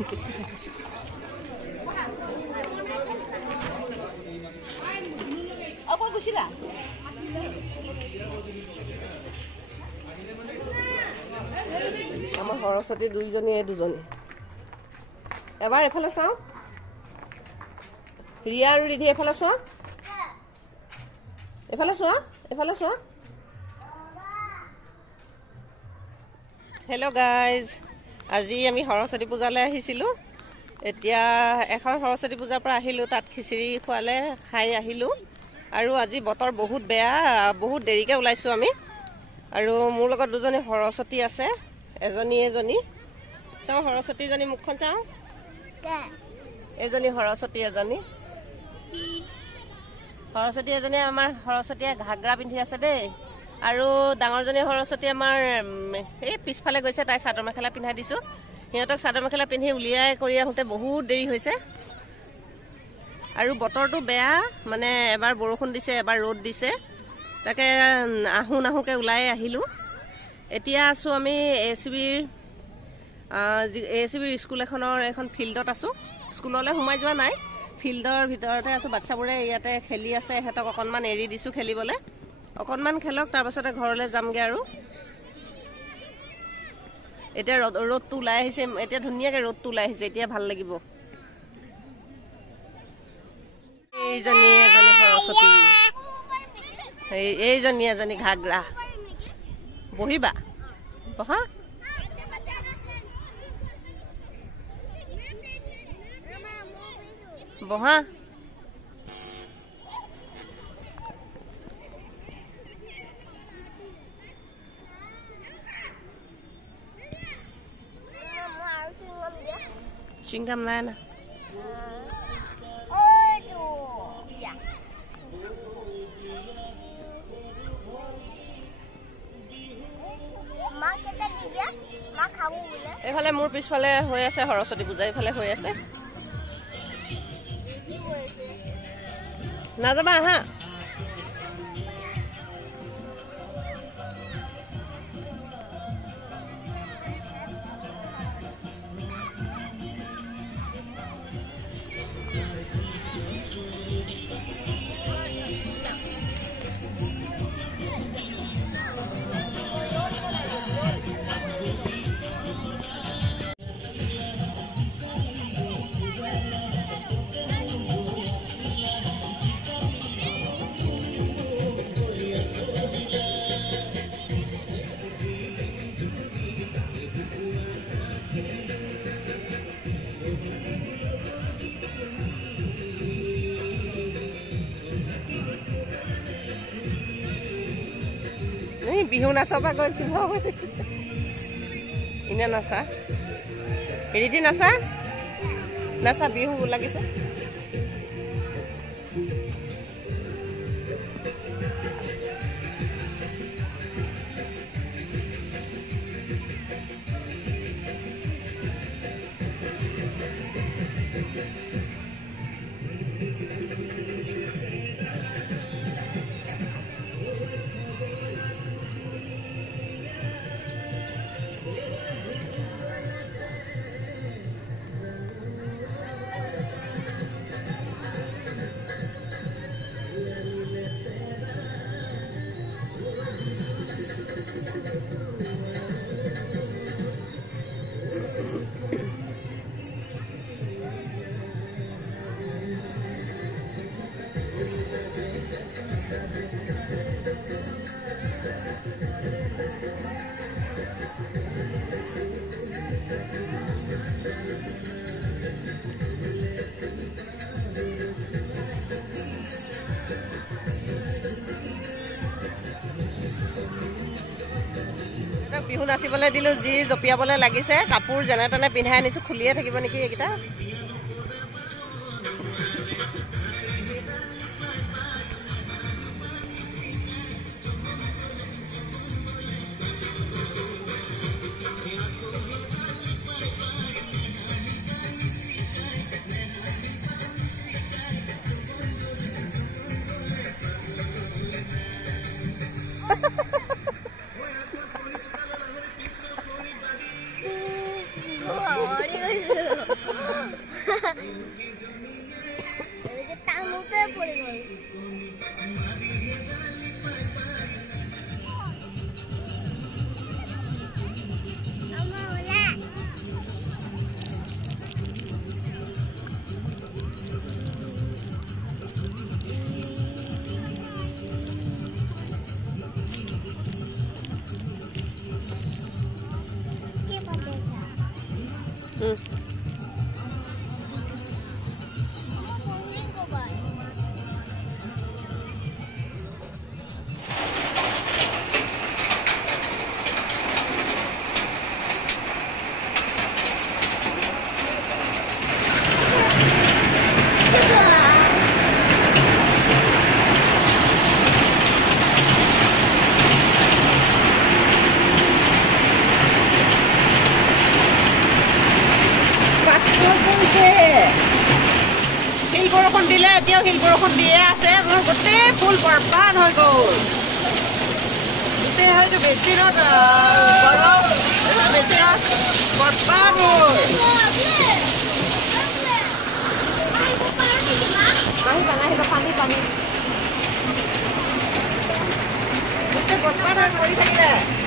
Apa gusila? Amar Saraswati দুইজনী দুজনী এবাৰ এফালে চাও ৰিয়া আৰু ৰিধি এফালে চোৱা এফালে চোৱা হেল্ল' গাইজ আজি আমি সৰস্বতী পূজালৈ আহিছিলো এতিয়া এখন সৰস্বতী পূজাৰ পৰা আহিলো তাত খিচিৰি খোৱালে খাই আহিলো আৰু আজি বতৰ বহুত বেয়া বহুত দেৰিকে ওলাইছো আমি আৰু মোৰ লগত দুজনী সৰস্বতী আছে এজনী চাও সৰস্বতী জনী মুখখন চাও এজনী সৰস্বতী এজনী আমাৰ সৰস্বতীয়ে ঘাগৰা পিন্ধি আছে দেই আৰু ডাঙৰজনী সৰস্বতী আমাৰ এই পিছফালে গৈছে তাই চাদৰ মেখেলা পিন্ধাই দিছো সিহঁতক চাদৰ মেখেলা পিন্ধি উলিয়াই কৰি আহোঁতে বহুত দেৰি হৈছে আৰু বতৰটো বেয়া মানে এবাৰ বৰষুণ দিছে এবাৰ ৰ'দ দিছে তাকে আহোঁকে ওলাই আহিলো এতিয়া আছো আমি এচিবিৰ স্কুল এখন ফিল্ডত আছো স্কুললৈ সোমাই যোৱা নাই ফিল্ডৰ ভিতৰতে আছো বাচ্চাবোৰে ইয়াতে খেলি আছে হেতক অকনমান এৰি দিছো খেলিবলৈ অকনমান খেলক তাৰ পাছতে ঘৰলৈ যামগে আৰু এতিয়া ৰ'দটো ওলাই আহিছে এতিয়া ধুনীয়াকে ৰ'দটো ওলাই আহিছে এতিয়া ভাল লাগিব এজনী সৰস্বতী এজনী ঘাগৰা বহিবা বহা বহা Chingam নাই না এফালে মোৰ পিছফালে হৈ আছে সৰস্বতী পূজা এফালে হৈ আছে না যাবা হা বিহু নাচাবা গৈ কি হ'ব ইনে নাচা ৰিধি নাচা বিহু লাগিছে বিহু নাচিবলৈ দিলো যি জপিয়াবলৈ লাগিছে কাপোৰ যেনে তেনে পিন্ধাই আনিছো খুলিয়ে থাকিব নেকি এইকেইটা শিল বৰষুণ দিলে এতিয়াও শিল বৰষুণ দিয়ে আছে মোৰ গোটেই ফুল বৰবাদ হৈ গ'ল গোটেই হয়তো বেছিনত গৰম বেছিনত বৰবাদ হ'ল নাহিবা পানী পানী গোটেই বৰবাদ হৈ পৰি থাকিলে